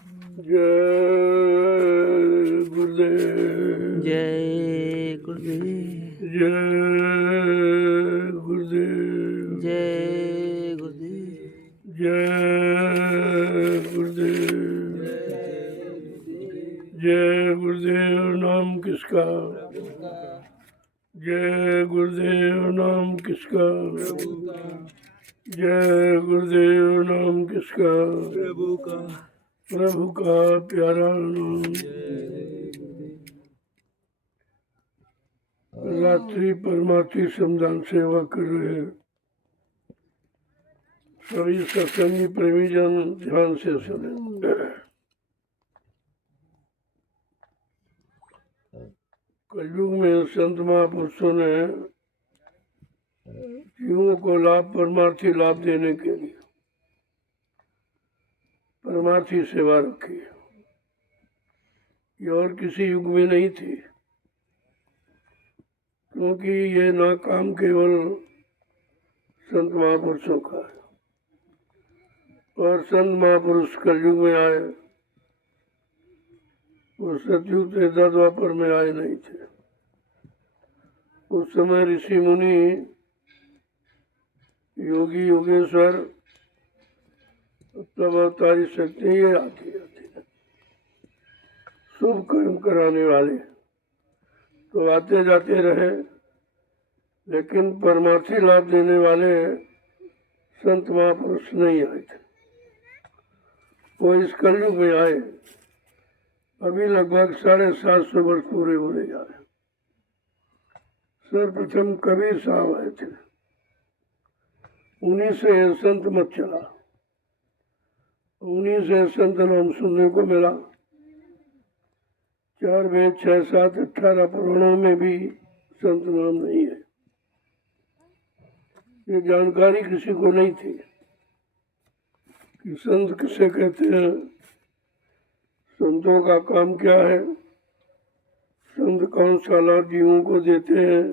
जय गुरुदेव। जय गुरुदेव। जय गुरुदेव। जय गुरुदेव। जय गुरुदेव। जय गुरुदेव नाम किसका? जय गुरुदेव नाम किसका? जय गुरुदेव नाम किसका? प्रभु का। प्रभु का प्यारा नाम। रात्रि परमार्थी श्रमदान सेवा कर रहे सभी सत्संगी प्रेमीजन ध्यान से सुने। कलयुग में संत महापुरुषों ने जीवों को परमार्थी लाभ देने के लिए परमार्थी सेवा रखी है। ये और किसी युग में नहीं थी, क्योंकि ये ना काम केवल संत महापुरुषों का है। और संत महापुरुष कलयुग में आए, वो सतयुग त्रेता द्वापर में आए नहीं थे। उस समय ऋषि मुनि, योगी योगेश्वर, तब अवतारी शक्ति ये आती है। शुभ कर्म कराने वाले तो आते जाते रहे, लेकिन परमार्थी लाभ देने वाले संत महापुरुष नहीं आए थे। वो इस कलयुग में आए। अभी लगभग 750 वर्ष पूरे होने जा रहे। सर्वप्रथम कबीर साहब आए थे। उन्हीं से संत मत चला, उन्हीं से संत नाम सुनने को मिला। 4 वेद 6 7 18 पुराणों में भी संत नाम नहीं है। ये जानकारी किसी को नहीं थी कि संत किसे कहते हैं, संतों का काम क्या है, संत कौन सा लाभ जीवों को देते हैं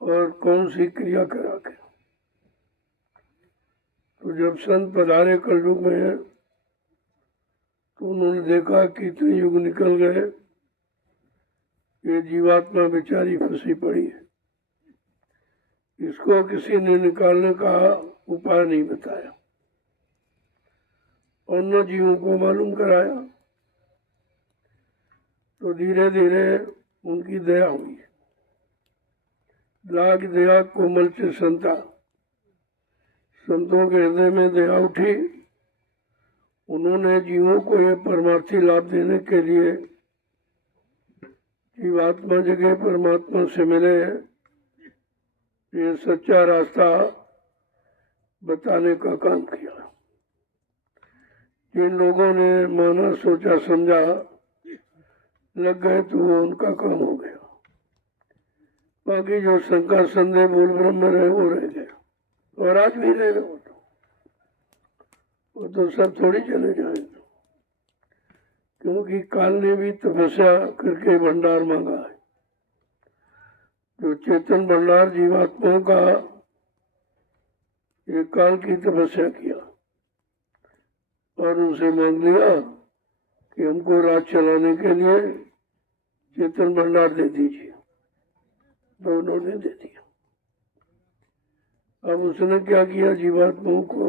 और कौन सी क्रिया करा के। तो जब संत पधारे कलयुग में, तो उन्होंने देखा कि इतने युग निकल गए, ये जीवात्मा बेचारी फंसी पड़ी है। इसको किसी ने निकालने का उपाय नहीं बताया और न जीवों को मालूम कराया। तो धीरे धीरे उनकी दया हुई। लाग दया कोमल से संता, संतों के हृदय में दया उठी। उन्होंने जीवों को ये परमार्थी लाभ देने के लिए जीवात्मा जगह परमात्मा से मिले, ये सच्चा रास्ता बताने का काम किया। जिन लोगों ने माना सोचा समझा लग गए, तो वो उनका काम हो गया। बाकी जो शंका संदेह मूल ब्रह्म रहे वो रह गए, और आज भी रह गए। वो तो सब थोड़ी चले जाएंगे, क्योंकि काल ने भी तपस्या करके भंडार मांगा है। जो चेतन भंडार जीवात्माओं का, ये काल की तपस्या किया और उनसे मांग लिया कि हमको राज चलाने के लिए चेतन भंडार दे दीजिए। तो उन्होंने दे दिया। अब उसने क्या किया, जीवात्माओं को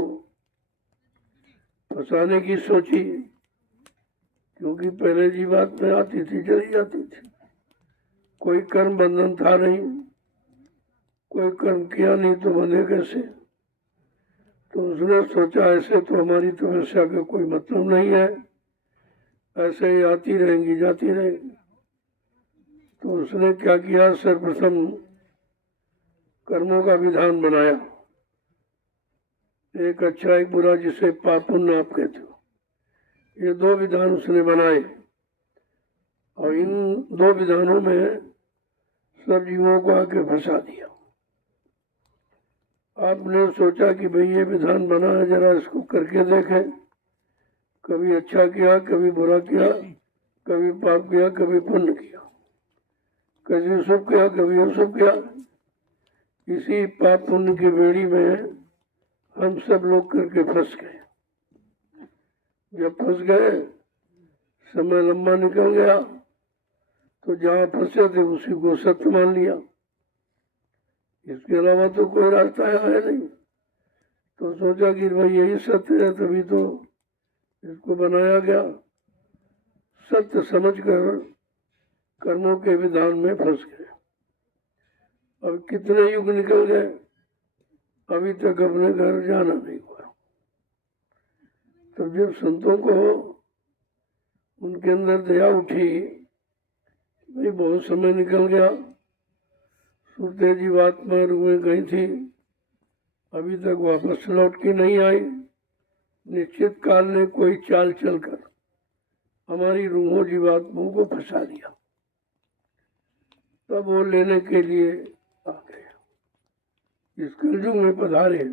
फंसाने की सोची, क्योंकि पहले जीवात्मा आती थी चली जाती थी, कोई कर्म बंधन था नहीं, कोई कर्म किया नहीं तो बंधे कैसे। तो उसने सोचा ऐसे तो हमारी तपस्या का कोई मतलब नहीं है, ऐसे ही आती रहेंगी जाती रहेंगी। तो उसने क्या किया, सर्वप्रथम कर्मों का विधान बनाया, एक अच्छा एक बुरा, जिसे पाप पुण्य आप कहते हो। ये 2 विधान उसने बनाए, और इन 2 विधानों में सब जीवों को आके फंसा दिया। आपने सोचा कि भाई ये विधान बना है, जरा इसको करके देखें। कभी अच्छा किया, कभी बुरा किया, कभी पाप किया, कभी पुण्य किया, कभी शुभ किया, कभी अशुभ किया। इसी पाप पुण्य की बेड़ी में हम सब लोग करके फंस गए। जब फंस गए, समय लंबा निकल गया, तो जहाँ फंसे थे उसी को सत्य मान लिया। इसके अलावा तो कोई रास्ता है नहीं। तो सोचा कि भाई यही सत्य है, तभी तो इसको बनाया गया। सत्य समझकर कर्मों के विधान में फंस गए। अब कितने युग निकल गए, अभी तक अपने घर जाना नहीं हुआ। तब जब संतों को उनके अंदर दया उठी, भाई बहुत समय निकल गया, सुरते जीवात्मा रूहें गई थी, अभी तक वापस लौट के नहीं आई। निश्चित काल ने कोई चाल चलकर हमारी रूहों जीवात्माओं को फंसा दिया। तब वो लेने के लिए आ गए, इस कलयुग में पधारे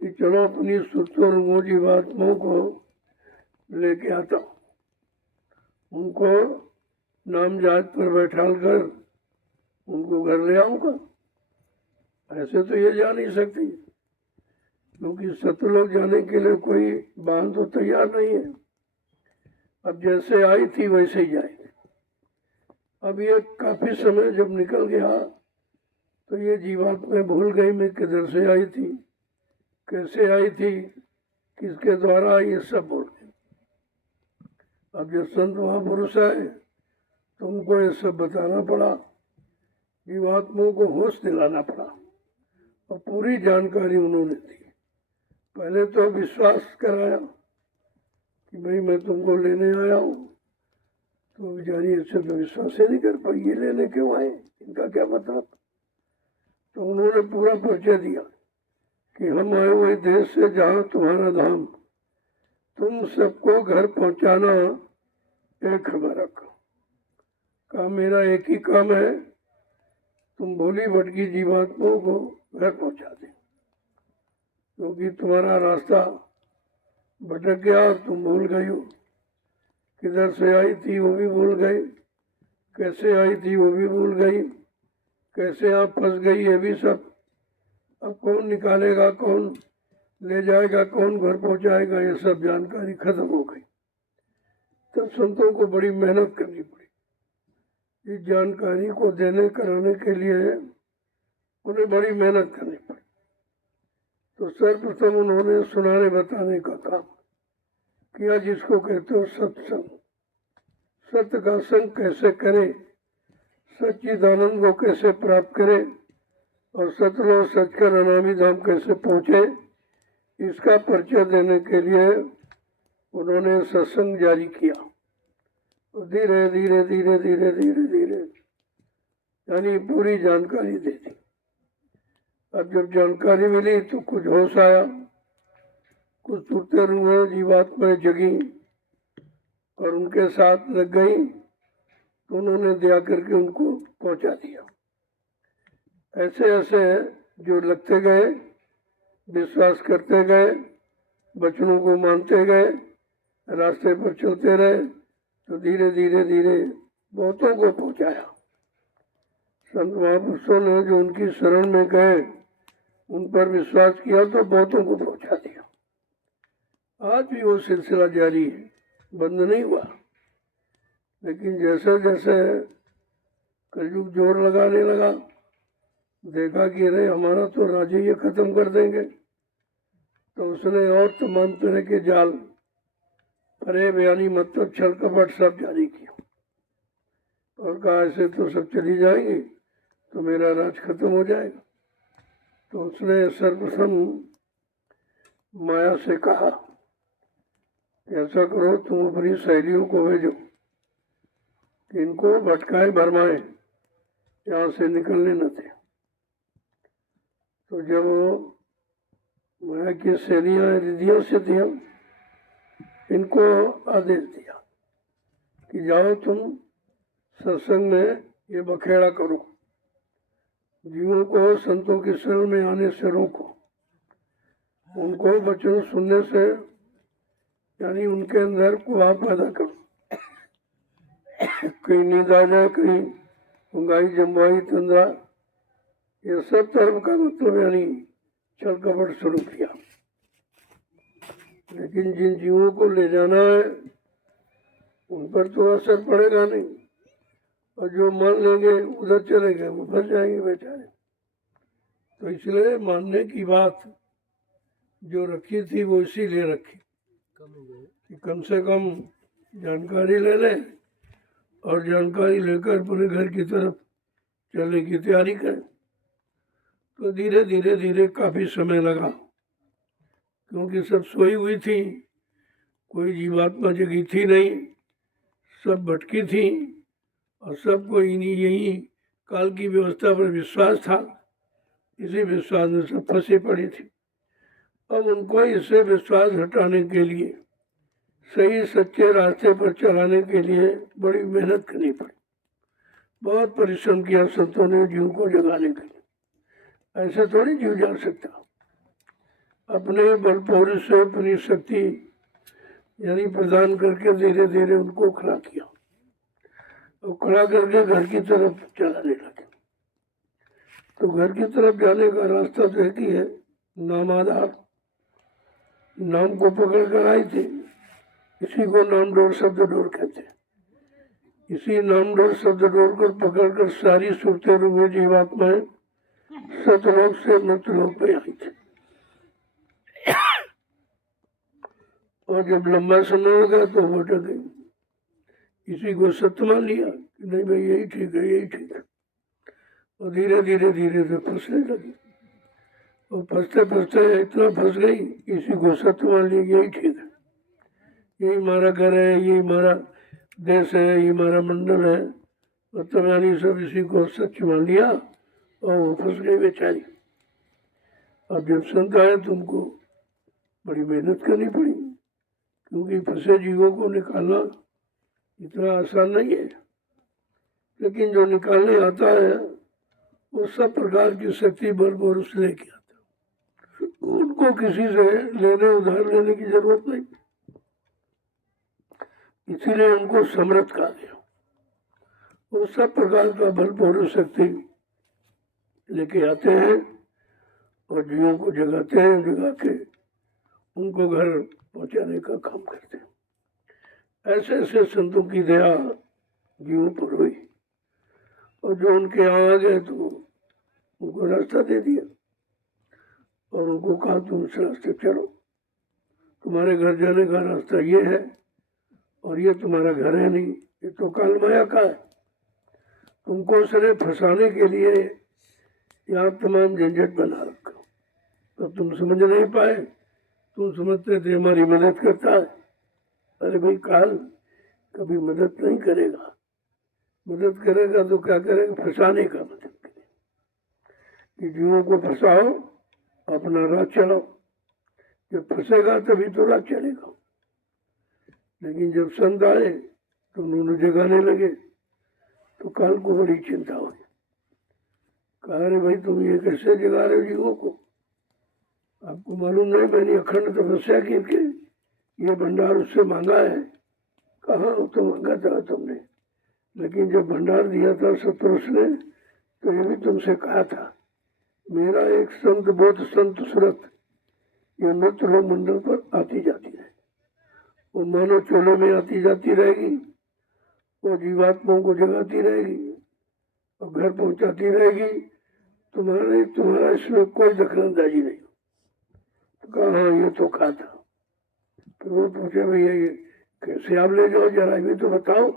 कि चलो अपनी सुरतों रूहों जीवात्माओं को लेके आता हूँ, उनको नाम जात पर बैठाल कर उनको घर ले आऊंगा। ऐसे तो ये जा नहीं सकती, क्योंकि सतलोक जाने के लिए कोई वाहन तो तैयार नहीं है। अब जैसे आई थी वैसे ही जाएगी। अब ये काफी समय जब निकल गया, तो ये जीवात्मा भूल गई मैं किधर से आई थी, कैसे आई थी, किसके द्वारा आई, ये सब भूल गई। अब जब संत महापुरुष आए तो उनको ये सब बताना पड़ा, जीवात्माओं को होश दिलाना पड़ा, और पूरी जानकारी उन्होंने दी। पहले तो विश्वास कराया कि भाई मैं तुमको लेने आया हूँ, तो बेचारी ऐसे तो विश्वास ही नहीं कर पाई, ये लेने क्यों आए, इनका क्या मतलब। तो उन्होंने पूरा परिचय दिया कि हम आए हुए देश से जहाँ तुम्हारा धाम, तुम सबको घर पहुँचाना एक हमारा काम, मेरा एक ही काम है, तुम भोली भटकी जीवात्माओं को घर पहुँचा दे, क्योंकि तुम्हारा रास्ता भटक गया और तुम भूल गई हो, किधर से आई थी वो भी भूल गई, कैसे आई थी वो भी भूल गई, कैसे आप फंस गई ये भी सब। अब कौन निकालेगा, कौन ले जाएगा, कौन घर पहुंचाएगा, ये सब जानकारी खत्म हो गई। तब संतों को बड़ी मेहनत करनी पड़ी। इस जानकारी को देने कराने के लिए उन्हें बड़ी मेहनत करनी पड़ी। तो सर्वप्रथम उन्होंने सुनाने बताने का काम किया, जिसको कहते हो सत्संग। सत्य का संग कैसे करे, सच्चिदानंद को कैसे प्राप्त करे, और सतलोक सचकर अनामी धाम कैसे पहुँचे, इसका परिचय देने के लिए उन्होंने सत्संग जारी किया। तो धीरे धीरे धीरे धीरे धीरे धीरे यानी पूरी जानकारी दे दी। अब जब जानकारी मिली तो कुछ होश आया, कुछ सुरते रूहें जीवात्माएं जगी और उनके साथ लग गई, तो उन्होंने दया करके उनको पहुंचा दिया। ऐसे ऐसे जो लगते गए, विश्वास करते गए, वचनों को मानते गए, रास्ते पर चलते रहे, तो धीरे धीरे धीरे बहुतों को पहुंचाया। संत महापुरुषों ने जो उनकी शरण में गए, उन पर विश्वास किया तो बहुतों को पहुंचा दिया। आज भी वो सिलसिला जारी है, बंद नहीं हुआ। लेकिन जैसे जैसे कलयुग जोर लगाने लगा, देखा कि अरे हमारा तो राज्य ये खत्म कर देंगे, तो उसने और तमाम तरह के जाल, अरे बयानी मतलब छल कपट सब जारी किया, और कहा ऐसे तो सब चली जाएंगी तो मेरा राज खत्म हो जाएगा। तो उसने सर्वप्रथम माया से कहा कि ऐसा करो, तुम अपनी सहेलियों को भेजो कि इनको भटकाए भरमाए, यहाँ से निकलने न थे। तो जब माया की सहेलियाँ रिद्धियों से थी, इनको आदेश दिया कि जाओ तुम सत्संग में ये बखेड़ा करो, जीवों को संतों की शरण में आने से रोको, उनको वचन सुनने से यानी उनके अंदर कुआ पैदा करो, कहीं नींद आ जाए, कहीं उंगाई जमवाई तंद्रा, ये सब तरफ का मतलब यानी छल कपट शुरू किया। लेकिन जिन जीवों को ले जाना है उन पर तो असर पड़ेगा नहीं, और जो मान लेंगे उधर चले गए वो फंस जाएंगे बेचारे। तो इसलिए मानने की बात जो रखी थी वो इसीलिए रखी कि कम से कम जानकारी ले लें और जानकारी लेकर अपने घर की तरफ चलने की तैयारी करें। तो धीरे धीरे धीरे काफ़ी समय लगा, क्योंकि सब सोई हुई थी, कोई जीवात्मा जगी थी नहीं, सब भटकी थी और सबको यही काल की व्यवस्था पर विश्वास था। इसी विश्वास में सब फंसी पड़ी थी। अब उनको इससे विश्वास हटाने के लिए, सही सच्चे रास्ते पर चलाने के लिए बड़ी मेहनत करनी पड़ी। बहुत परिश्रम किया संतों ने जीव को जगाने के लिए। ऐसे थोड़ी जीव जा सकता, अपने बल पौरुष से अपनी शक्ति यानी प्रदान करके धीरे धीरे उनको खड़ा किया और खड़ा करके घर की तरफ चलाने लगे। तो घर की तरफ जाने का रास्ता तो एक ही है, नाम आधार। नाम को पकड़ कर आई थी, इसी को नाम डोर शब्द डोर कहते हैं। इसी नाम डोर शब्द डोर कर पकड़ कर सारी सुरते रूपी जीवात्माएं सतलोक से मृतलोक पे आई थी। और जब लंबा समय हो गया तो भटक गई। इसी को सत्य मान लिया कि नहीं भाई यही ठीक है, यही ठीक है, और धीरे धीरे धीरे से फंसने लगी। और फंसते फंसते इतना फंस गई, इसी को सत्य मान लिया, यही ठीक है, यही हमारा घर है, यही हमारा देश है, यही हमारा मंडल है, मतलब यानी सब इसी को सच मान लिया और वो फंस गई बेचारी। अब जब संत आए तो उनको बड़ी मेहनत करनी पड़ी, क्योंकि फंसे जीवों को निकालना इतना आसान नहीं है। लेकिन जो निकालने आता है वो सब प्रकार की शक्ति बल उससे लेके आता है, उनको किसी से लेने उधार लेने की जरूरत नहीं। इसीलिए उनको समर्थ कहा गया। वो सब प्रकार का बल पौरुष शक्ति लेके आते हैं और जीवों को जगाते हैं, जगा के उनको घर पहुंचाने का काम करते हैं। ऐसे ऐसे संतों की दया जीवों पर हुई, और जो उनके यहाँ आ गए तो उनको रास्ता दे दिया और उनको कहा तुम इस रास्ते चलो, तुम्हारे घर जाने का रास्ता ये है और ये तुम्हारा घर है नहीं, ये तो काल माया का है। तुमको सिर्फ फंसाने के लिए यहाँ तमाम झंझट बना रखा, तो तुम समझ नहीं पाए। तुम समझते थे हमारी मदद करता है। अरे भाई काल कभी मदद नहीं करेगा, मदद करेगा तो क्या करेगा, फंसाने का मदद करेगा कि जीवों को फंसाओ, अपना राह चलाओ। जब फंसेगा तभी तो राह चलेगा। लेकिन जब संत आए तो उन्होंने जगाने लगे तो काल को बड़ी चिंता हुई। कहा अरे भाई तुम ये कैसे जगा रहे हो जीवों को, आपको मालूम नहीं मैंने अखंड तपस्या की कि ये भंडार उससे मांगा है। कहा तो मांगा था तुमने, लेकिन जब भंडार दिया था सतपुरुष ने तो ये भी तुमसे कहा था मेरा एक संत बहुत संत सूरत ये नृत्य लोक मंडल पर आती जाती है, वो मानव चोले में आती जाती रहेगी, वो जीवात्माओं को जगाती रहेगी और घर पहुंचाती रहेगी। तुम्हारा इसमें कोई दखलंदाजी नहीं। तो कहा हाँ ये तो कहा था। तो वो पूछे भैया ये कैसे आप ले जाओ, जरा भी तो बताओ,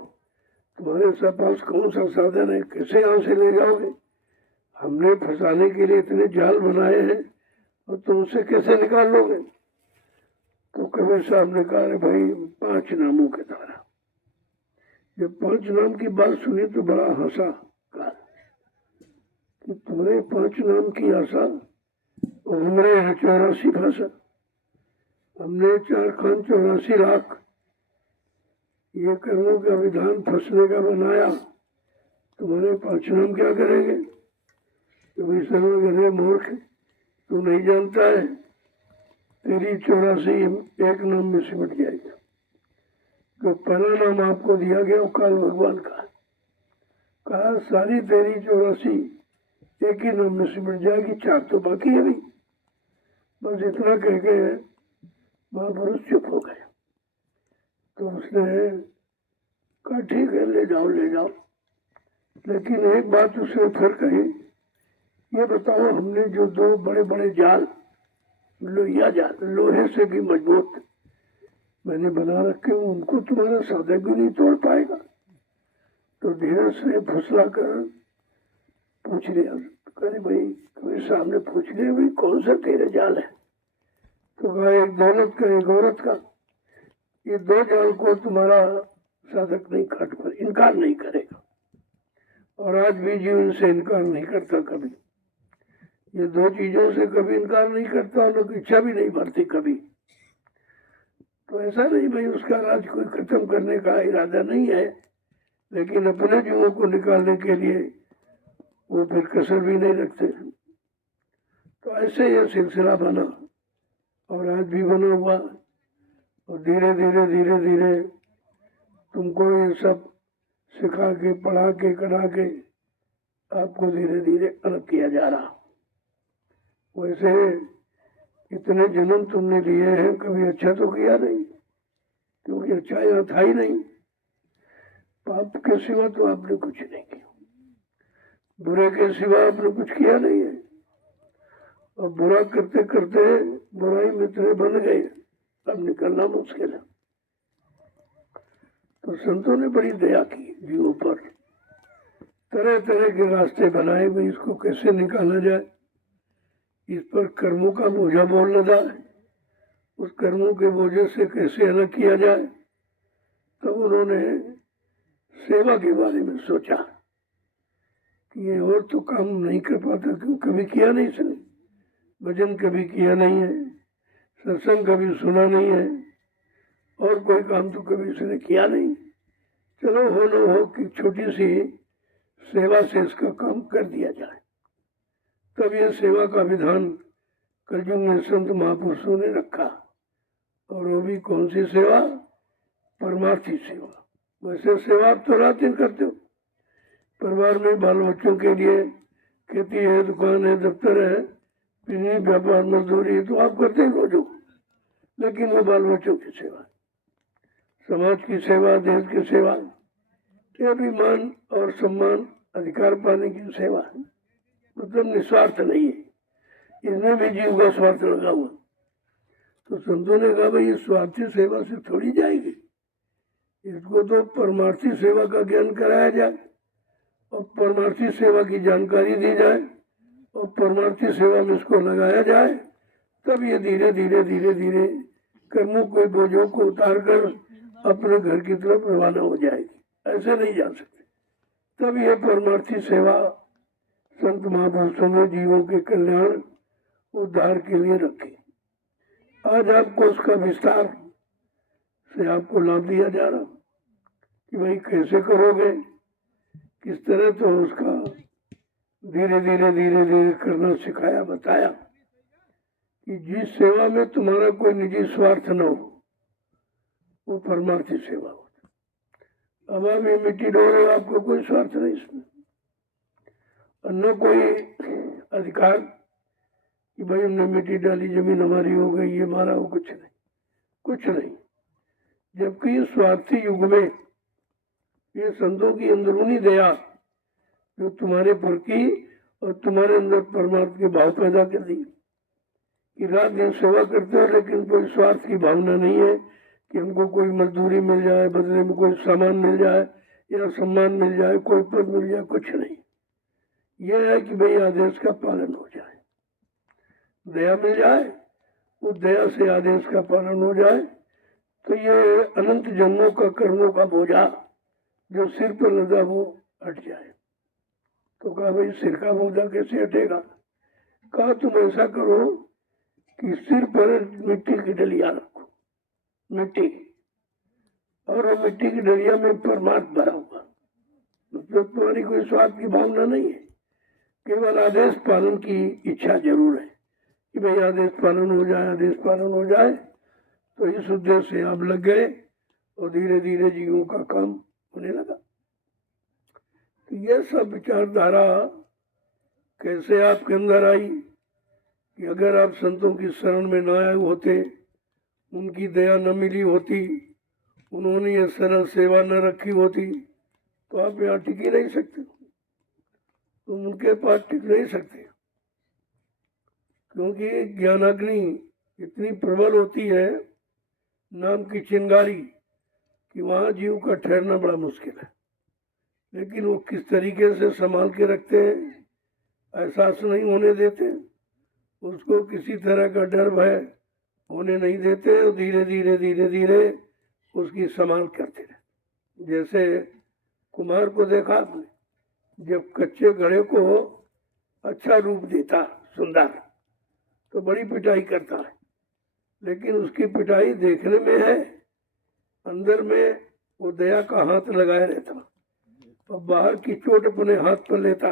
तुम्हारे सब पास कौन सा साधन है, कैसे यहाँ से ले जाओगे? हमने फंसाने के लिए इतने जाल बनाए हैं और तुम उसे कैसे निकाल लोगे? तो कबीर साहब ने कहा भाई 5 नामों के द्वारा। जब 5 नाम की बात सुनी तो बड़ा हंसा। कहा कि तुम्हारे 5 नाम की आशा और हमारे यहाँ 84 भाषा, हमने 4 खान 84 लाख ये कर्मों का विधान फंसने का बनाया, तुम्हारे 5 नाम क्या करेंगे? कभी सर्वगरे मूर्ख, तू नहीं जानता है तेरी 84 एक नाम में सिमट जाएगा। जो पहला नाम आपको दिया गया वो काल भगवान का है। कहा सारी तेरी 84 एक ही नाम में सिमट जाएगी, 4 तो बाकी है भी। बस इतना कह के महापुरुष चुप हो गए। तो उसने कहा ठीक है ले जाओ ले जाओ, लेकिन एक बात उसने फिर कही, ये बताओ हमने जो दो बड़े बड़े जाल, लोहिया जाल लोहे से भी मजबूत मैंने बना रखे, उनको तुम्हारा सौदा भी नहीं तोड़ पाएगा। तो धीरे से फुसला कर पूछ लिया, कहने भाई कभी सामने पूछ लिया भाई कौन सा तेरे जाल है। तो कहा एक दौलत का एक औरत का, ये दो जाल को तुम्हारा साधक नहीं काट कर इनकार नहीं करेगा, और आज भी जीवन से इनकार नहीं करता कभी, ये दो चीजों से कभी इनकार नहीं करता और लोग इच्छा भी नहीं भरती कभी। तो ऐसा नहीं भाई उसका राज कोई खत्म करने का इरादा नहीं है, लेकिन अपने जीवों को निकालने के लिए वो फिर कसर भी नहीं रखते। तो ऐसे यह सिलसिला बना और आज भी बना हुआ, और धीरे धीरे धीरे धीरे तुमको ये सब सिखा के पढ़ा के करा के आपको धीरे धीरे अलग किया जा रहा। वैसे इतने जन्म तुमने लिए हैं, कभी अच्छा तो किया नहीं, क्योंकि अच्छा यहाँ था ही नहीं। पाप के सिवा तो आपने कुछ नहीं किया, बुरे के सिवा आपने कुछ किया नहीं है, और बुरा करते करते बुराई में इतने बन गए अब निकलना मुश्किल है। तो संतों ने बड़ी दया की जीवों पर, तरह तरह के रास्ते बनाए भाई इसको कैसे निकाला जाए, इस पर कर्मों का बोझा बोल लदा है, उस कर्मों के बोझे से कैसे अलग किया जाए। तब उन्होंने सेवा के बारे में सोचा कि ये और तो काम नहीं कर पाता, क्यों कभी किया नहीं इसने, भजन कभी किया नहीं है, सत्संग कभी सुना नहीं है, और कोई काम तो कभी इसने किया नहीं। चलो हो न हो कि छोटी सी सेवा से इसका काम कर दिया जाए। तब ये सेवा का विधान कलयुग में संत महापुरुषों ने रखा, और वो भी कौन सी सेवा, परमार्थी सेवा। वैसे सेवा आप तो रात दिन करते हो, परिवार में बाल बच्चों के लिए खेती है, दुकान है, दफ्तर है, बिजली व्यापार मजदूरी है, तो आप करते ही रोजो, लेकिन वो बाल बच्चों की सेवा, समाज की सेवा, देश की सेवा, क्या भी मान और सम्मान अधिकार पाने की सेवा है, मतलब निस्वार्थ नहीं है, इसमें भी जीव का स्वार्थ लगा हुआ। तो संतों ने कहा भाई ये स्वार्थी सेवा से थोड़ी जाएगी, इसको तो परमार्थी सेवा का ज्ञान कराया जाए, और परमार्थी सेवा की जानकारी दी जाए, और परमार्थी सेवा में इसको लगाया जाए, तब ये धीरे धीरे धीरे धीरे कर्मों के बोझों को उतार कर अपने घर की तरफ रवाना हो जाएगी। ऐसे नहीं जा सकते। तब ये परमार्थी सेवा संत महापुरुषों ने जीवों के कल्याण उद्धार के लिए रखी। आज आपको उसका विस्तार से आपको लाभ दिया जा रहा कि भाई कैसे करोगे, किस तरह, तो उसका धीरे धीरे धीरे धीरे करना सिखाया, बताया कि जिस सेवा में तुम्हारा कोई निजी स्वार्थ न हो वो परमार्थी सेवा हो। अब आप ये मिट्टी डो रहे हो, आपको कोई स्वार्थ नहीं इसमें, और न कोई अधिकार कि भाई हमने मिट्टी डाली जमीन हमारी हो गई, ये हमारा हो, कुछ नहीं, कुछ नहीं। जबकि स्वार्थी युग में ये संतों की अंदरूनी दया जो तुम्हारे पर की और तुम्हारे अंदर परमार्थ के भाव पैदा कर दी कि रात दिन सेवा करते हो, लेकिन कोई स्वार्थ की भावना नहीं है कि हमको कोई मजदूरी मिल जाए, बदले में कोई सामान मिल जाए या सम्मान मिल जाए, कोई पद मिल जाए, कुछ नहीं। यह है कि भाई आदेश का पालन हो जाए, दया मिल जाए, उस दया से आदेश का पालन हो जाए, तो ये अनंत जन्मों का कर्मों का बोझा जो सिर पर लदा वो हट जाए। तो कहा भाई सिर का बोझा कैसे हटेगा। कहा तुम ऐसा करो कि सिर पर मिट्टी की डलिया रखो, मिट्टी, और वो मिट्टी की डलिया में परमात्मा भरा हुआ, मतलब तुम्हारी कोई स्वार्थ की भावना नहीं है, केवल आदेश पालन की इच्छा जरूर है कि भाई आदेश पालन हो जाए, आदेश पालन हो जाए। तो इस उद्देश्य से आप लग गए और धीरे धीरे जीवों का काम होने लगा। तो यह सब विचारधारा कैसे आपके अंदर आई कि अगर आप संतों की शरण में न आए होते, उनकी दया न मिली होती, उन्होंने ये सरल सेवा न रखी होती, तो आप यहाँ टिक ही नहीं सकते, तुम उनके पास टिक नहीं सकते। क्योंकि ज्ञानाग्नि इतनी प्रबल होती है, नाम की चिंगारी, कि वहाँ जीव का ठहरना बड़ा मुश्किल है। लेकिन वो किस तरीके से संभाल के रखते हैं, एहसास नहीं होने देते, उसको किसी तरह का डर भय होने नहीं देते, और धीरे धीरे धीरे धीरे उसकी संभाल करते रहते। जैसे कुम्हार को देखा आपने, जब कच्चे घड़े को अच्छा रूप देता सुंदर, तो बड़ी पिटाई करता है, लेकिन उसकी पिटाई देखने में है, अंदर में वो दया का हाथ लगाए रहता, और बाहर की चोट अपने हाथ पर लेता।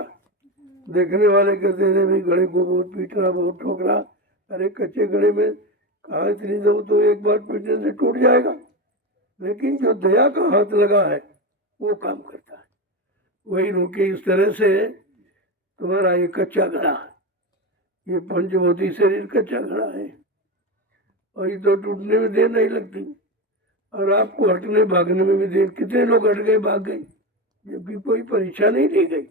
देखने वाले कहते थे भाई घड़े को बहुत पीट रहा, बहुत ठोक रहा। अरे कच्चे घड़े में कहाँ इतनी दो, तो एक बार पीटने से टूट जाएगा। लेकिन जो दया का हाथ लगा है वो काम करता है। वही रोके इस तरह से तुम्हारा ये कच्चा घड़ा, ये पंचभूति शरीर कच्चा घड़ा है, और ये तो टूटने में देर नहीं लगती, और आपको हटने भागने में भी देर। कितने लोग हट गए, भाग गए, जबकि कोई परीक्षा नहीं ली गई,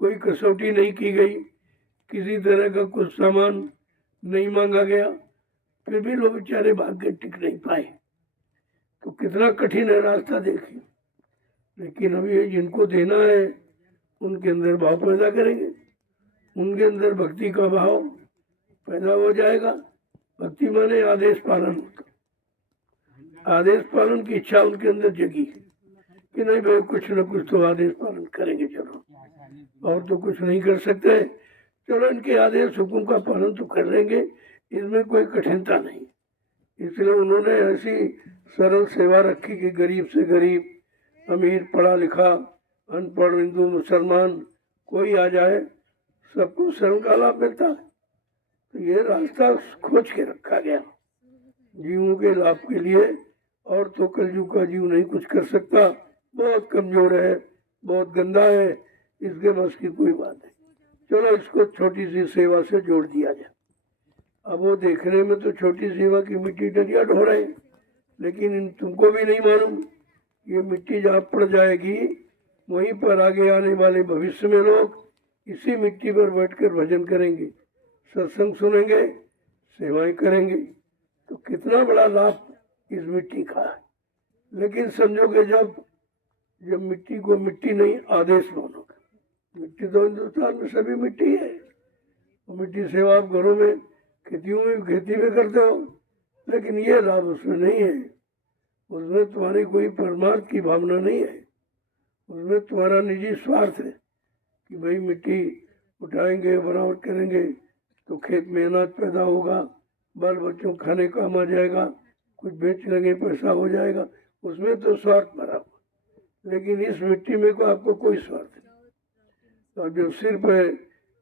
कोई कसौटी नहीं की गई, किसी तरह का कुछ सामान नहीं मांगा गया, फिर भी लोग बेचारे भाग के टिक नहीं पाए। तो कितना कठिन है रास्ता देखिए। लेकिन अब ये जिनको देना है उनके अंदर भाव पैदा करेंगे, उनके अंदर भक्ति का भाव पैदा हो जाएगा। भक्ति माने आदेश पालन होता, आदेश पालन की इच्छा उनके अंदर जगी कि नहीं भाई कुछ न कुछ तो आदेश पालन करेंगे, चलो और तो कुछ नहीं कर सकते, चलो इनके आदेश हुक्म का पालन तो कर लेंगे, इसमें कोई कठिनता नहीं। इसलिए उन्होंने ऐसी सरल सेवा रखी कि गरीब से गरीब, अमीर पढ़ा लिखा, अनपढ़, हिंदू मुसलमान, कोई आ जाए सबको शरण का लाभ मिलता है। तो ये रास्ता खोज के रखा गया जीवों के लाभ के लिए। और तो कलयुग का जीव नहीं कुछ कर सकता, बहुत कमजोर है, बहुत गंदा है, इसके बस की कोई बात नहीं। चलो इसको छोटी सी सेवा से जोड़ दिया जाए। अब वो देखने में तो छोटी सेवा की मिट्टी डरिया ढो रहे हैं, लेकिन तुमको भी नहीं मालूम ये मिट्टी जहाँ पड़ जाएगी, वहीं पर आगे आने वाले भविष्य में लोग इसी मिट्टी पर बैठकर भजन करेंगे, सत्संग सुनेंगे, सेवाएं करेंगे। तो कितना बड़ा लाभ इस मिट्टी का है। लेकिन समझोगे जब मिट्टी को मिट्टी नहीं आदेश मानोगे। मिट्टी तो हिंदुस्तान में सभी मिट्टी है, और मिट्टी सेवा आप घरों में खेतियों में खेती में करते हो, लेकिन ये लाभ उसमें नहीं है। उसमें तुम्हारी कोई परमार्थ की भावना नहीं है, उसमें तुम्हारा निजी स्वार्थ है कि भाई मिट्टी उठाएंगे, बनावट करेंगे तो खेत में अनाज पैदा होगा, बाल बच्चों खाने काम आ जाएगा, कुछ बेच लेंगे पैसा हो जाएगा, उसमें तो स्वार्थ भरा हुआ। लेकिन इस मिट्टी में को आपको कोई स्वार्थ नहीं। तो जब सिर पर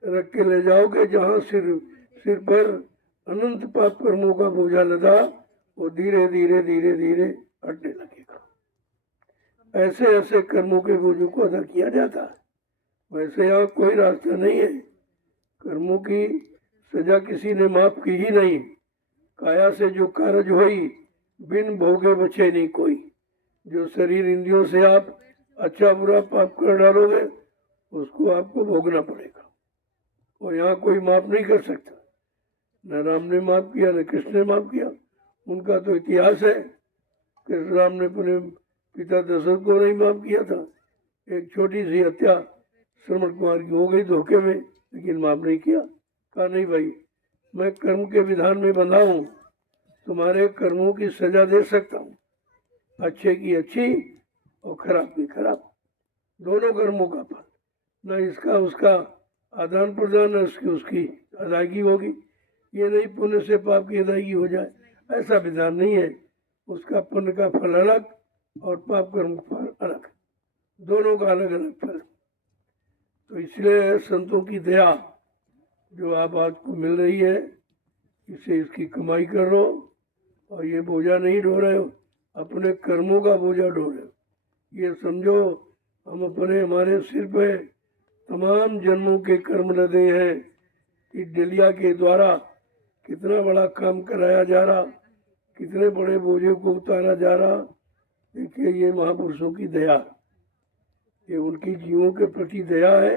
रख के ले जाओगे, जहाँ सिर पर अनंत पाप कर्मों का बोझा लदा, वो धीरे धीरे धीरे धीरे हटने लगेगा। ऐसे ऐसे कर्मों के बोझों को अदा किया जाता है। वैसे यहाँ कोई रास्ता नहीं है, कर्मों की सजा किसी ने माफ की ही नहीं। काया से जो कारज होई, बिन भोगे बचे नहीं कोई। जो शरीर इंद्रियों से आप अच्छा बुरा पाप कर डालोगे, उसको आपको भोगना पड़ेगा, और यहाँ कोई माफ नहीं कर सकता। न राम ने माफ किया, न कृष्ण ने माफ किया। उनका तो इतिहास है, कृष्ण राम ने अपने पिता दशरथ को नहीं माफ किया था। एक छोटी सी हत्या श्रवण कुमार की हो गई धोखे में, लेकिन माफ नहीं किया। कहा नहीं भाई, मैं कर्म के विधान में बंधा हूँ, तुम्हारे कर्मों की सजा दे सकता हूँ, अच्छे की अच्छी और खराब की खराब, दोनों कर्मों का फल, न इसका उसका आदान प्रदान, न उसकी उसकी अदायगी होगी। ये नहीं पुण्य से पाप की अदायगी हो जाए, ऐसा विधान नहीं है। उसका पुण्य का फल अलग और पाप कर्म का फल अलग, दोनों का अलग अलग फल। तो इसलिए संतों की दया जो आप आज को मिल रही है, इससे इसकी कमाई कर लो, और ये बोझा नहीं ढो रहे हो, अपने कर्मों का बोझा ढो रहे हो। ये समझो हम अपने हमारे सिर पे तमाम जन्मों के कर्म लदे हैं। इस डलिया के द्वारा कितना बड़ा काम कराया जा रहा, कितने बड़े बोझे को उतारा जा रहा। देखिए ये महापुरुषों की दया, ये उनकी जीवों के प्रति दया है,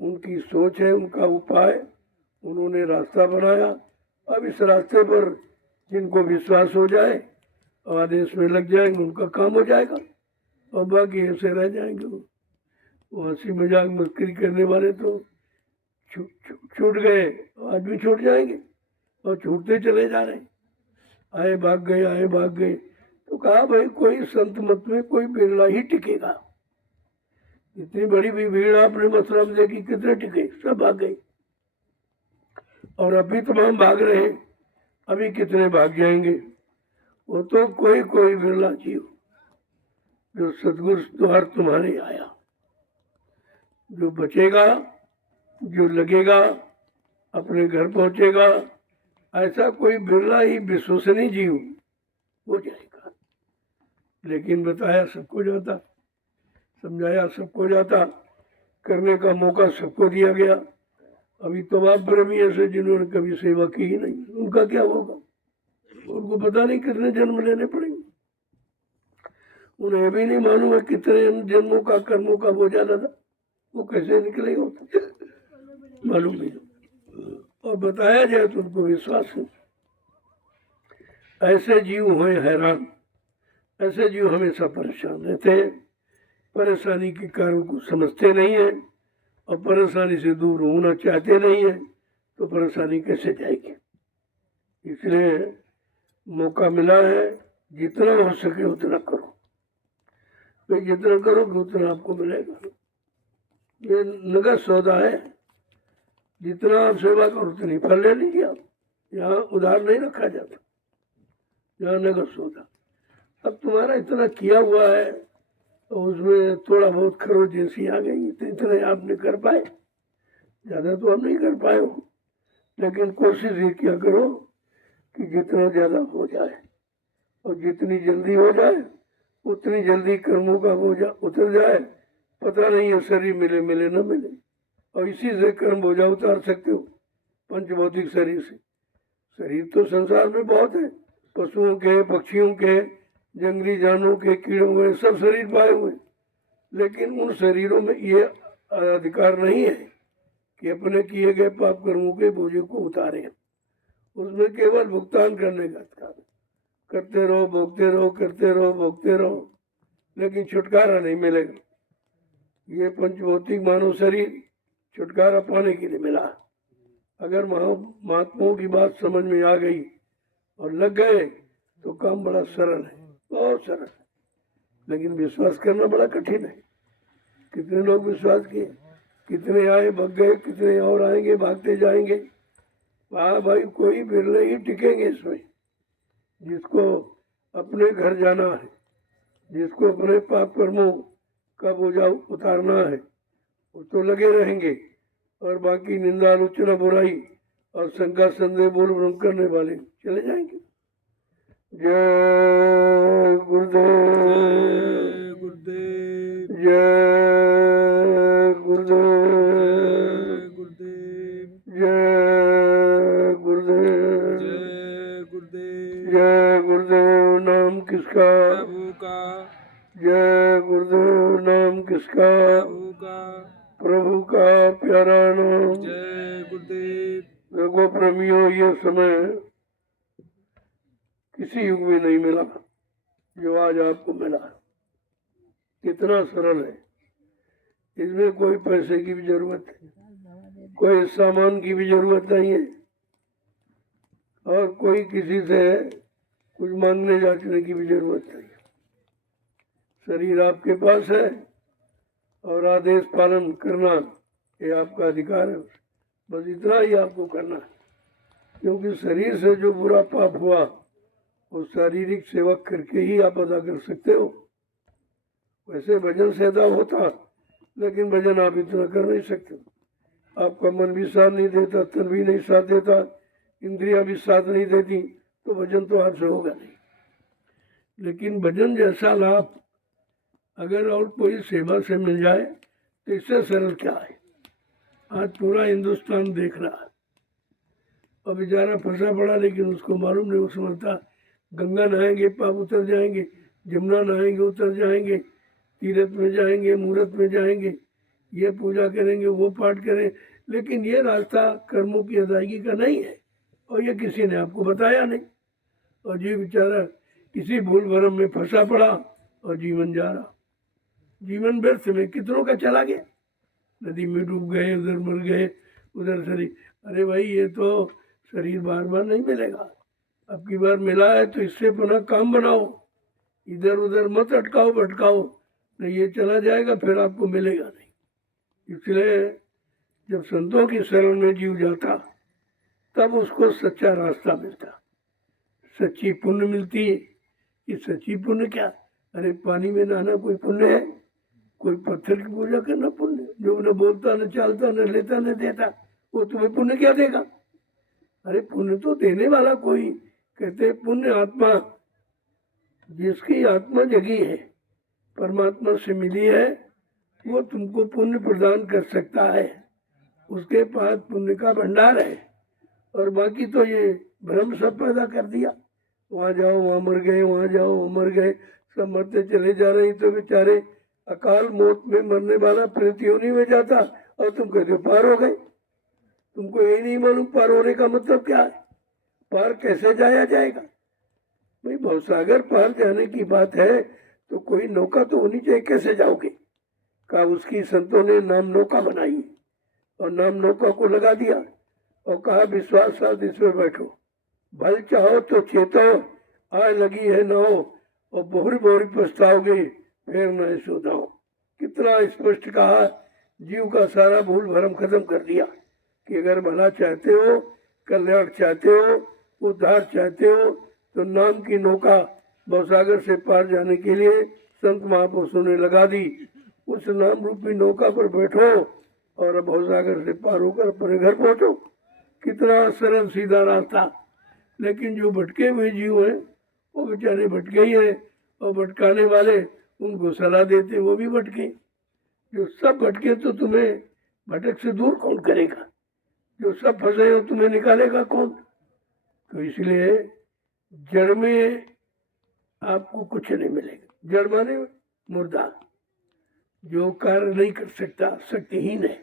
उनकी सोच है, उनका उपाय, उन्होंने रास्ता बनाया। अब इस रास्ते पर जिनको विश्वास हो जाए और आदेश में लग जाएंगे, उनका काम हो जाएगा, और बाकी ऐसे रह जाएंगे। वो हंसी मजाक मस्करी करने वाले तो छूट गए, आज भी छूट जाएंगे और छूटते चले जा रहे हैं। आए भाग गए, आए भाग गए। तो कहा भाई कोई संत मत में कोई बिरला ही टिकेगा। इतनी बड़ी भी भीड़ आपने मथुरा में देखी, कितने टिके, सब भाग गए। और अभी तमाम भाग रहे हैं, अभी कितने भाग जाएंगे। वो तो कोई कोई बिरला जीव जो सदगुरु द्वार तुम्हारे आया, जो बचेगा, जो लगेगा, अपने घर पहुंचेगा। ऐसा कोई बिरला ही विश्वसनीय जीव हो जाएगा। लेकिन बताया सबको जाता, समझाया सबको जाता, करने का मौका सबको दिया गया। अभी तो आप प्रेमी ऐसे जिन्होंने कभी सेवा की ही नहीं, उनका क्या होगा? उनको पता नहीं कितने जन्म लेने पड़ेंगे, उन्हें भी नहीं मालूम है कितने जन्मों का कर्मों का बोझा था, वो कैसे निकलेगा होता मालूम नहीं। और बताया जाए तो उनको विश्वास है। ऐसे जीव हुए हैरान, ऐसे जीव हमेशा परेशान रहते हैं, परेशानी के कारण को समझते नहीं है और परेशानी से दूर होना चाहते नहीं है, तो परेशानी कैसे जाएगी। इसलिए मौका मिला है, जितना हो सके उतना करो। तो जितना करोगे उतना आपको मिलेगा। ये नगद सौदा है, जितना आप सेवा करो उतनी फल ले लीजिए आप। यहाँ उधार नहीं रखा जाता, यहाँ नगद सौदा। अब तुम्हारा इतना किया हुआ है तो उसमें थोड़ा बहुत खरोच जैसी आ गई, तो इतने आपने कर पाए, ज़्यादा तो आप नहीं कर पाए हो। लेकिन कोशिश ये क्या करो कि जितना ज़्यादा हो जाए और जितनी जल्दी हो जाए उतनी जल्दी कर्मों का बोझा उतर जाए। पता नहीं है शरीर मिले मिले न मिले, और इसी से कर्म बोझा उतार सकते हो, पंचभौतिक शरीर से। शरीर तो संसार में बहुत है, पशुओं के, पक्षियों के, जंगली जानवरों के, कीड़ों के, सब शरीर पाए हुए, लेकिन उन शरीरों में ये अधिकार नहीं है कि अपने किए गए पाप कर्मों के बोझे को उतारे। उसमें केवल भुगतान करने का अधिकार है। करते रहो, भोगते रहो, करते रहो, भोगते रहो, लेकिन छुटकारा नहीं मिलेगा। ये पंचभौतिक मानव शरीर छुटकारा पाने के लिए मिला। अगर महात्माओं की बात समझ में आ गई और लग गए तो काम बड़ा सरल है, बहुत सरल है। लेकिन विश्वास करना बड़ा कठिन है। कितने लोग विश्वास किए, कितने आए भाग गए, कितने और आएंगे भागते जाएंगे। हाँ भाई, कोई बिरले ही टिकेंगे इसमें। जिसको अपने घर जाना है, जिसको अपने पाप कर्मों का बोझा उतारना है, वो तो लगे रहेंगे। और बाकी निंदा, आलोचना, बुराई और शंका संदेह बोल भ्रम करने वाले चले जाएंगे। जय गुरुदेव, गुरुदेव, जय गुरुदेव, गुरुदेव, जय गुरुदेव, जय गुरुदेव। जय गुरुदेव। नाम किसका? प्रभु का, जय गुरुदेव। नाम किसका? प्रभु का, प्रभु का प्यारा नाम। जय गुरुदेव। देखो प्रेमियों, ये समय किसी युग में नहीं मिला जो आज आपको मिला। कितना सरल है, इसमें कोई पैसे की भी जरूरत नहीं, कोई सामान की भी जरूरत नहीं है, और कोई किसी से कुछ मांगने जांचने की भी जरूरत नहीं है। शरीर आपके पास है और आदेश पालन करना ये आपका अधिकार है। बस इतना ही आपको करना है, क्योंकि शरीर से जो बुरा पाप हुआ वो शारीरिक सेवा करके ही आप अदा कर सकते हो। वैसे भजन से अदा होता, लेकिन भजन आप इतना कर नहीं सकते। आपका मन भी साथ नहीं देता, तन भी नहीं साथ देता, इंद्रियां भी साथ नहीं देती, तो भजन तो आपसे होगा नहीं। लेकिन भजन जैसा लाभ अगर और कोई सेवा से मिल जाए तो इससे सरल क्या है। आज पूरा हिंदुस्तान देख रहा है और बेचारा फंसा पड़ा, लेकिन उसको मालूम नहीं, वो समझता गंगा नहाएंगे पाप उतर जाएंगे, जमुना नहाएंगे उतर जाएंगे, तीर्थ में जाएंगे, मूर्त में जाएंगे, ये पूजा करेंगे, वो पाठ करें, लेकिन ये रास्ता कर्मों की अदायगी का नहीं है और ये किसी ने आपको बताया नहीं। और जीव बेचारा किसी भूल भरम में फंसा पड़ा और जीवन जा रहा, जीवन व्यर्थ में कितनों का चला गया, नदी में डूब गए, उधर मर गए, उधर शरीर। अरे भाई ये तो शरीर बार बार नहीं मिलेगा, अब की बार मिला है तो इससे पुनः काम बनाओ, इधर उधर मत अटकाओ भटकाओ, नहीं ये चला जाएगा फिर आपको मिलेगा नहीं। इसलिए जब संतों की शरण में जीव जाता तब उसको सच्चा रास्ता मिलता, सच्ची पुण्य मिलती है। ये सच्ची पुण्य क्या, अरे पानी में नहाना कोई पुण्य है? कोई पत्थर की पूजा करना पुण्य? जो न बोलता न चालता न लेता न देता, वो तुम्हें पुण्य क्या देगा? अरे पुण्य तो देने वाला कोई, कहते पुण्य आत्मा, जिसकी आत्मा जगी है, परमात्मा से मिली है, वो तुमको पुण्य प्रदान कर सकता है, उसके पास पुण्य का भंडार है। और बाकी तो ये भ्रम सब पैदा कर दिया, वहाँ जाओ वहाँ मर गए, वहाँ जाओ वहाँ मर गए, सब मरते चले जा रहे हैं। तो बेचारे अकाल मौत में मरने वाला प्रेत योनि में जाता और तुम कहते हो पार हो गए। तुमको यही नहीं मालूम पार होने का मतलब क्या है, पार कैसे जाया जाएगा? भाई भवसागर पार जाने की बात है तो कोई नौका तो होनी चाहिए, कैसे जाओगे? कहा उसकी संतों ने नाम नौका बनाई और नाम नौका को लगा दिया और कहा विश्वास साथ इसमें बैठो, भल चाहो तो चेतो, आय लगी है नाव, और बहुरी बहुरी पछताओगे फिर न सोधाओ। कितना स्पष्ट कहा, जीव का सारा भूल भरम खत्म कर दिया कि अगर भला चाहते हो, कल्याण चाहते हो, उद्धार चाहते हो, तो नाम की नौका भवसागर से पार जाने के लिए संत महापुरुषों ने लगा दी। उस नाम रूपी नौका पर बैठो और भवसागर से पार होकर अपने घर पहुंचो। कितना सरल सीधा रास्ता। लेकिन जो भटके हुए जीव हैं वो बेचारे भटके ही हैं, और भटकाने वाले उनको सलाह देते वो भी भटके। जो सब भटके तो तुम्हें भटक से दूर कौन करेगा? जो सब फंसे हो तुम्हें निकालेगा कौन? तो इसलिए जड़ में आपको कुछ नहीं मिलेगा। जड़ माने मुर्दा, जो कार्य नहीं कर सकता, शक्तिहीन है,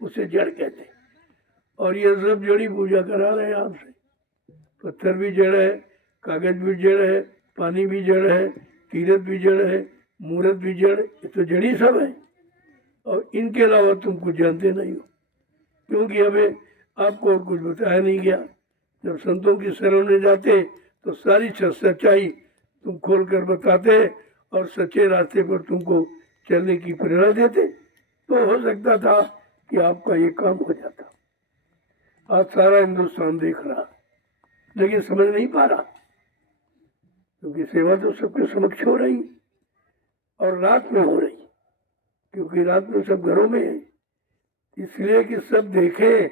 उसे जड़ कहते हैं। और ये सब जड़ी पूजा करा रहे हैं आपसे। पत्थर भी जड़ है, कागज भी जड़ है, पानी भी जड़ है, तीर्थ भी जड़ है, मूर्त भी जड़, ये तो जड़ी सब है। और इनके अलावा तुम कुछ जानते नहीं हो, क्योंकि हमें आपको और कुछ बताया नहीं गया। जब संतों की शरण में जाते तो सारी सच्चाई तुम खोल कर बताते और सच्चे रास्ते पर तुमको चलने की प्रेरणा देते, तो हो सकता था कि आपका ये काम हो जाता। आज सारा हिंदुस्तान देख रहा लेकिन समझ नहीं पा रहा, क्योंकि सेवा तो सबके समक्ष हो रही और रात में हो रही, क्योंकि रात में सब घरों में है, इसलिए कि सब देखें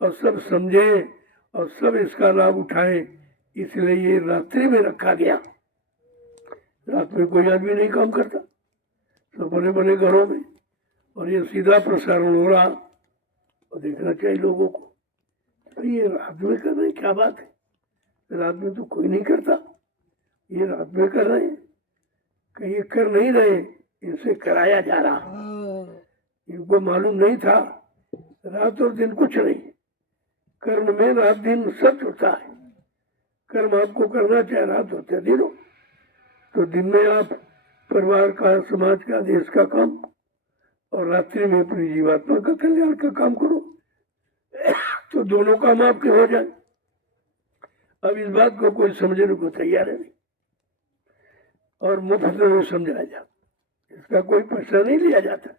और सब समझें और सब इसका लाभ उठाएं, इसलिए ये रात्रि में रखा गया। रात में कोई आदमी नहीं काम करता, सब बने बने घरों में, और ये सीधा प्रसारण हो रहा। और देखना चाहिए लोगों को, तो ये रात में कर रहे क्या बात है? रात में तो कोई नहीं करता, ये रात में कर रहे हैं। कहीं ये कर नहीं रहे, इनसे कराया जा रहा। इनको मालूम नहीं था रात और दिन कुछ नहीं, कर्म में रात दिन सच होता है। कर्म आपको करना चाहे रात होते है दिन हो, तो दिन में आप परिवार का, समाज का, देश का काम, और रात्रि में अपनी जीवात्मा का कल्याण का काम करो, तो दोनों काम आपके हो जाए। अब इस बात को कोई समझने को तैयार है नहीं, और मुफ्त में समझाया जाता, इसका कोई पैसा नहीं लिया जाता।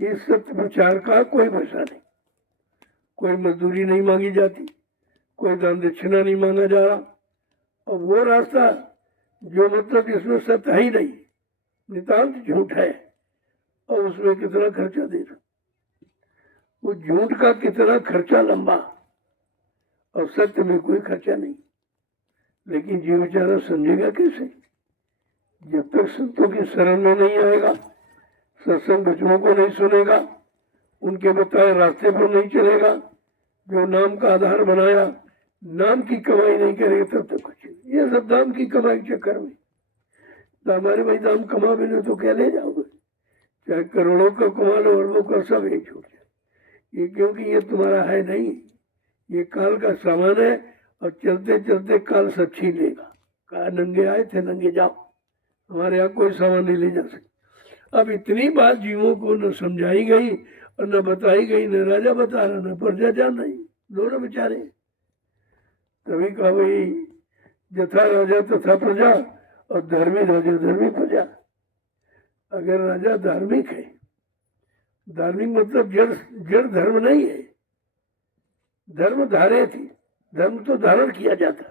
इस सत्य प्रचार का कोई पैसा नहीं, कोई मजदूरी नहीं मांगी जाती, कोई दान दक्षिणा नहीं मांगा जा रहा। और वो रास्ता जो मतलब इसमें सत्य है ही नहीं, नितांत झूठ है, और उसमें कितना खर्चा दे रहा, वो झूठ का कितना खर्चा लंबा, और सत्य में कोई खर्चा नहीं। लेकिन जीव बेचारा समझेगा कैसे? जब तक संतों की शरण में नहीं आएगा, सत्संग वचनों को नहीं सुनेगा, उनके बताए रास्ते पर नहीं चलेगा, जो नाम का आधार बनाया नाम की कमाई नहीं करेगा तब तक कुछ नहीं। ये सब नाम की कमाई के चक्कर में तो हमारे भाई नाम कमा भी लो तो क्या ले जाओगे, चाहे करोड़ों का कमा लो अरबों का, सब एक छूट जाए। ये क्योंकि ये तुम्हारा है नहीं, ये काल का सामान है और चलते चलते काल सब छीन लेगा। कहा नंगे आए थे नंगे जाओ, हमारे यहाँ कोई सामान नहीं ले जा सकता। अब इतनी बात जीवों को न समझाई गई और न बताई गई, न राजा बता रहा न प्रजा जान रही, दोनों बेचारे। तभी कहा भाई जथा राजा तथा प्रजा और धर्मी राजा धर्मी प्रजा। अगर राजा धार्मिक है, धार्मिक मतलब जड़ जड़ धर्म नहीं है, धर्म धारे थी, धर्म तो धारण किया जाता।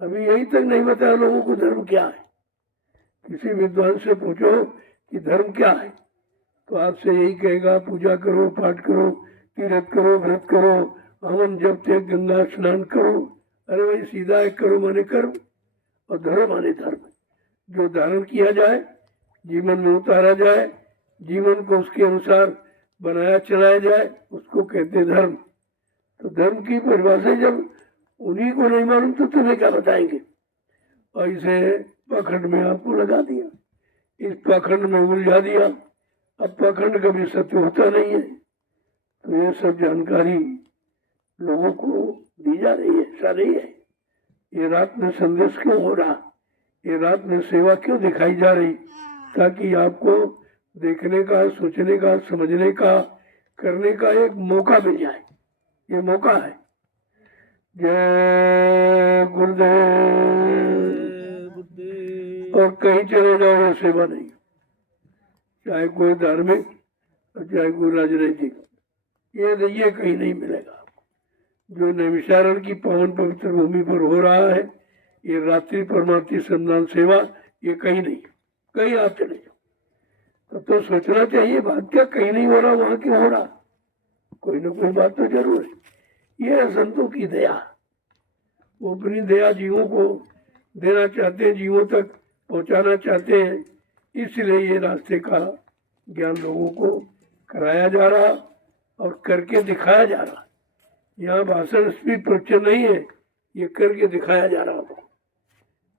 अभी यही तक नहीं बताया लोगों को धर्म क्या है। किसी विद्वान से पूछो कि धर्म क्या है तो आपसे यही कहेगा पूजा करो, पाठ करो, तीर्थ करो, व्रत करो, हवन जब तक गंगा स्नान करो। अरे भाई सीधा है, करो माने करो और धर्म माने धर्म, जो धारण किया जाए, जीवन में उतारा जाए, जीवन को उसके अनुसार बनाया चलाया जाए, उसको कहते धर्म। तो धर्म की परिभाषा जब उन्हीं को नहीं मालूम तो तुम्हें क्या बताएंगे। और इसे पाखंड में आपको लगा दिया, इस पाखंड में उलझा दिया। अब पाखंड कभी सत्य होता नहीं है। तो ये सब जानकारी लोगों को दी जा रही है, ऐसा नहीं है। ये रात में संदेश क्यों हो रहा, ये रात में सेवा क्यों दिखाई जा रही, ताकि आपको देखने का, सोचने का, समझने का, करने का एक मौका मिल जाए। ये मौका है। जय गुरुदेव। और कहीं चले जाओ ये सेवा नहीं, चाहे कोई धार्मिक और चाहे कोई राजनीतिक, ये कहीं नहीं मिलेगा। जो नैमिषारण की पावन पवित्र भूमि पर हो रहा है, ये रात्रि परमार्थी सम्मान सेवा, ये कहीं नहीं, कहीं आप चले जाओ तो सोचना चाहिए बात क्या कहीं नहीं हो रहा, वहां क्यों हो रहा, कोई ना कोई बात तो जरूर है। ये है संतों की दया, वो अपनी दया जीवों को देना चाहते हैं, जीवों तक पहुंचाना चाहते हैं, इसलिए ये रास्ते का ज्ञान लोगों को कराया जा रहा और करके दिखाया जा रहा। यहाँ भाषण स्पीच प्रवचन नहीं है, ये करके दिखाया जा रहा था।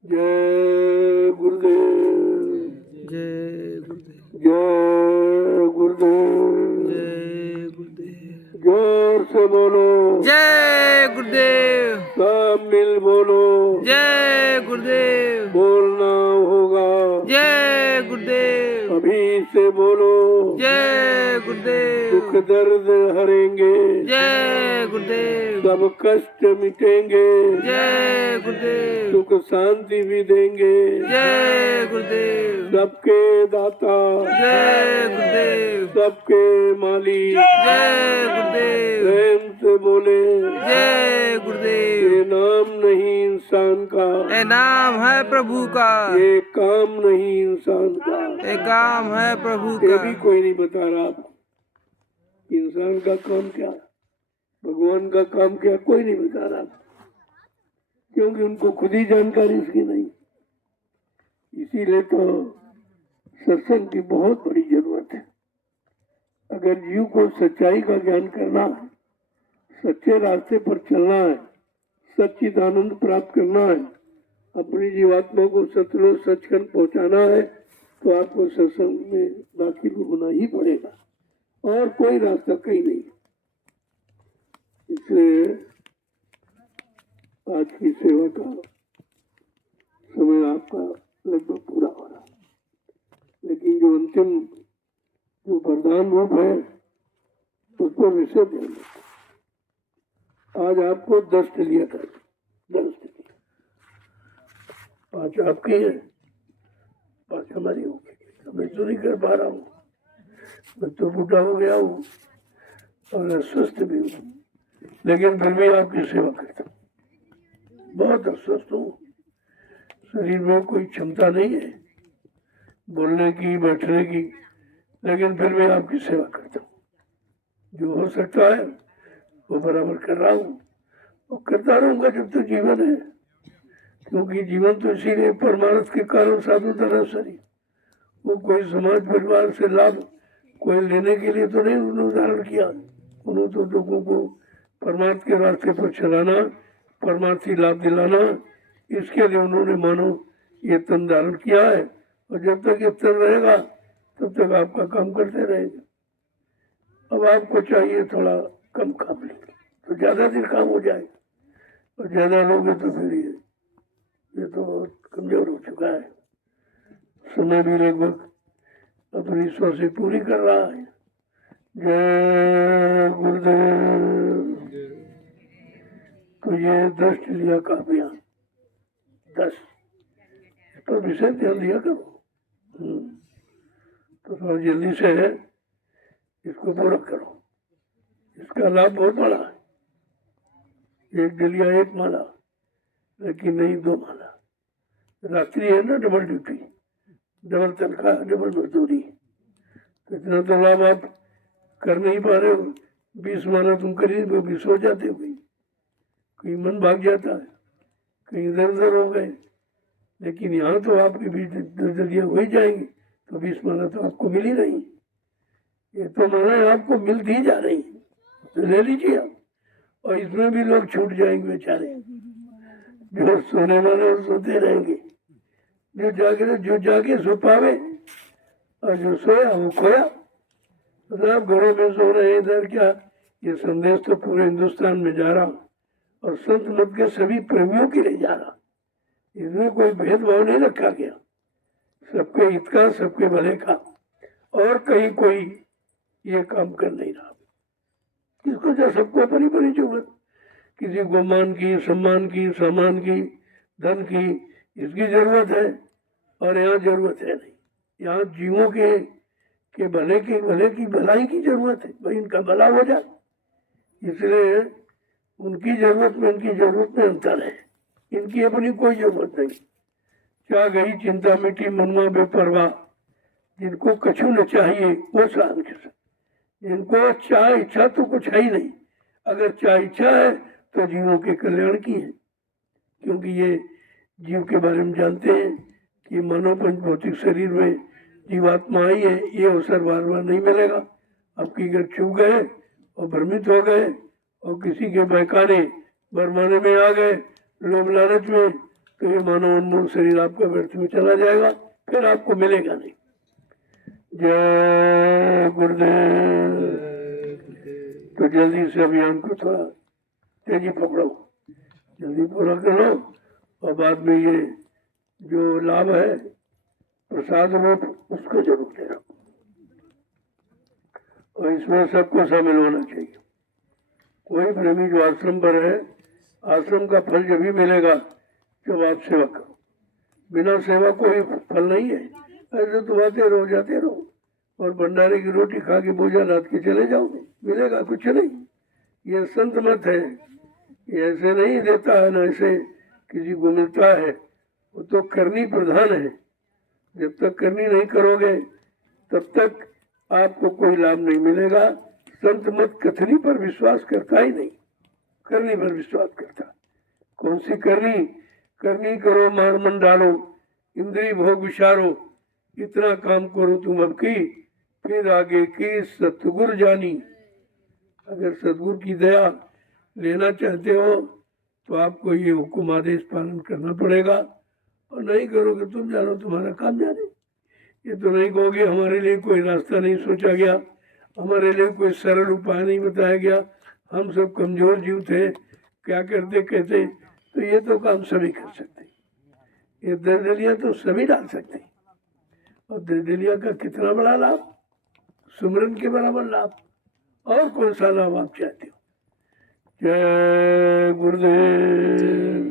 जय गुरुदेव, जय गुरुदेव, जय गुरुदेव, जय गुरुदेव, जोर से बोलो, जय गुरुदेव, सब मिल बोलो, जय गुरुदेव, बोलना होगा, जय गुरुदेव, अभी से बोलो, जय गुरुदेव, दुख दर्द हरेंगे, जय गुरुदेव, सब कष्ट मिटेंगे, जय गुरुदेव, सुख शांति भी देंगे, जय गुरुदेव, सबके दाता, जय गुरुदेव, सबके मालिक, जय गुरुदेव, प्रेम से बोले, जय गुरुदेव। ये नाम नहीं इंसान का, ये नाम है प्रभु का, ये काम नहीं इंसान का, ये काम है प्रभु ये का। भी कोई नहीं बता रहा आपको। इंसान का काम क्या, भगवान का काम क्या, कोई नहीं बता रहा, क्योंकि उनको खुद ही जानकारी इसकी नहीं। इसीलिए तो सत्संग की बहुत बड़ी जरूरत है। अगर जीव को सच्चाई का ज्ञान करना है, सच्चे रास्ते पर चलना है, सच्चित आनंद प्राप्त करना है, अपनी जीवात्मा को सतलोक सचखंड पहुंचाना है, तो आपको सत्संग में दाखिल होना ही पड़ेगा, और कोई रास्ता कहीं नहीं। इसलिए आज की सेवा का समय आपका लगभग पूरा हो रहा, लेकिन जो अंतिम जो वरदान रूप है उस पर विषय ध्यान देते। आज आपको 10 लिया था, 10 लिया, 5 आपकी है, 5 हमारी हो गई। मैं तो नहीं कर पा रहा हूँ, मैं तो बूढ़ा हो गया हूँ और अस्वस्थ भी हूँ, लेकिन फिर भी आपकी सेवा करता हूँ। बहुत अस्वस्थ हूँ, शरीर में कोई क्षमता नहीं है बोलने की, बैठने की, लेकिन फिर भी आपकी सेवा करता हूँ। जो हो सकता है वो बराबर कर रहा हूँ और करता रहूंगा जब तक जीवन है, क्योंकि जीवन तो इसीलिए परमार्थ के कारण साधु धरा शरीर, वो कोई समाज परिवार से लाभ कोई लेने के लिए तो नहीं उन्होंने धारण किया। उन्होंने तो लोगों को परमार्थ के रास्ते पर चलाना, परमार्थी लाभ दिलाना, इसके लिए उन्होंने मानो ये तन धारण किया है। और जब तक ये तन रहेगा तब तक आपका काम करते रहेंगे। अब आपको चाहिए थोड़ा कम काम लेंगे तो ज़्यादा दिन काम हो जाएगा, और ज़्यादा लोगे तो फिर ये तो बहुत कमज़ोर हो चुका है। समय भी लगभग अपनी स्व से पूरी कर रहा है। जय गुरुदेव। तो ये 10 लिया कापियाँ, 10 इस पर विषय ध्यान दिया करो। तो थोड़ा जल्दी से है इसको पूरा करो। इसका लाभ बहुत बड़ा है। 1 डलिया 1 माला, लेकिन नहीं 2 माला। रात्रि है ना, डबल ड्यूटी, डबल तनख्वाह, डबल मजदूरी। तो इतना तो लाभ आप कर नहीं पा रहे हो। 20 माला तुम करिए, वो भी सो जाते हो, कहीं मन भाग जाता है, कहीं इधर उधर हो गए। लेकिन यहाँ तो आपके बीच 10 डलिया हो ही जाएंगे, तो 20 माला तो आपको मिल ही रही। ये तो माला आपको मिलती जा रही, तो ले लीजिए आप। और इसमें भी लोग छूट जाएंगे बेचारे, जो सोने वाले और सोते रहेंगे, जो जाके सो पावे, और जो सोया वो खोया। मतलब घरों में सो रहे, इधर क्या। ये संदेश तो पूरे हिंदुस्तान में जा रहा, और संत मत के सभी प्रेमियों के लिए जा रहा। इसमें कोई भेदभाव नहीं रखा गया, सबके हित का, सबके भले का। और कहीं कोई ये काम कर नहीं रहा। इसको जो सबको अपनी अपनी जरूरत, किसी को मान की, सम्मान की, सामान की, धन की, इसकी जरूरत है, और यहाँ जरूरत है नहीं। यहाँ जीवों के भले की भलाई की जरूरत है, भाई इनका भला हो जाए। इसलिए उनकी जरूरत में, इनकी जरूरत में अंतर है। इनकी अपनी कोई जरूरत नहीं। क्या गई चिंता मिटी मनुआ बेपरवाह, जिनको कछु न चाहिए वो शान के साथ। जिनको चाह इच्छा तो कुछ है ही नहीं। अगर चाह इच्छा है तो जीवों के कल्याण की है, क्योंकि ये जीव के बारे में जानते हैं कि मानव पंच भौतिक शरीर में जीवात्मा आई है, ये अवसर बार बार नहीं मिलेगा। आपकी अगर छू गए और भ्रमित हो गए और किसी के बहकाने बरमाने में आ गए, लोभ लालच में, तो ये मानव अनमोल शरीर आपका व्यर्थ में चला जाएगा, फिर आपको मिलेगा नहीं। जय गुरुदेव। तो जल्दी से अभियान को थोड़ा तेजी पकड़ो, जल्दी पूरा करो, और बाद में ये जो लाभ है प्रसाद रूप, उसको जरूर दे रहो। और इसमें सबको शामिल होना चाहिए। कोई प्रेमी जो आश्रम पर है, आश्रम का फल जब भी मिलेगा जब आप सेवा करो। बिना सेवा कोई फल नहीं है। ऐसे तो आते रहो, जाते रहो, और भंडारे की रोटी खा के भोजन रात के चले जाओगे, मिलेगा कुछ नहीं। ये संत मत है, ये ऐसे नहीं देता है, ना ऐसे किसी को मिलता है। वो तो करनी प्रधान है। जब तक करनी नहीं करोगे तब तक आपको कोई लाभ नहीं मिलेगा। संत मत कथनी पर विश्वास करता ही नहीं, करनी पर विश्वास करता। कौन सी करनी? करनी करो मार मन डालो, इंद्रिय भोग विचारो, इतना काम करो तुम अब की, फिर आगे की सतगुरु जानी। अगर सतगुरु की दया लेना चाहते हो तो आपको ये हुक्म आदेश पालन करना पड़ेगा। और नहीं करोगे तुम जानो, तुम्हारा काम जाने। ये तो नहीं कहोगे हमारे लिए कोई रास्ता नहीं सोचा गया, हमारे लिए कोई सरल उपाय नहीं बताया गया, हम सब कमजोर जीव थे, क्या करते कहते। तो ये तो काम सभी कर सकते, ये 10 डलिया तो सभी डाल सकते। और 10 डलिया का कितना बड़ा लाभ, सुमरन के बराबर लाभ। और कौन सा लाभ आप चाहते हो? जय गुरुदेव।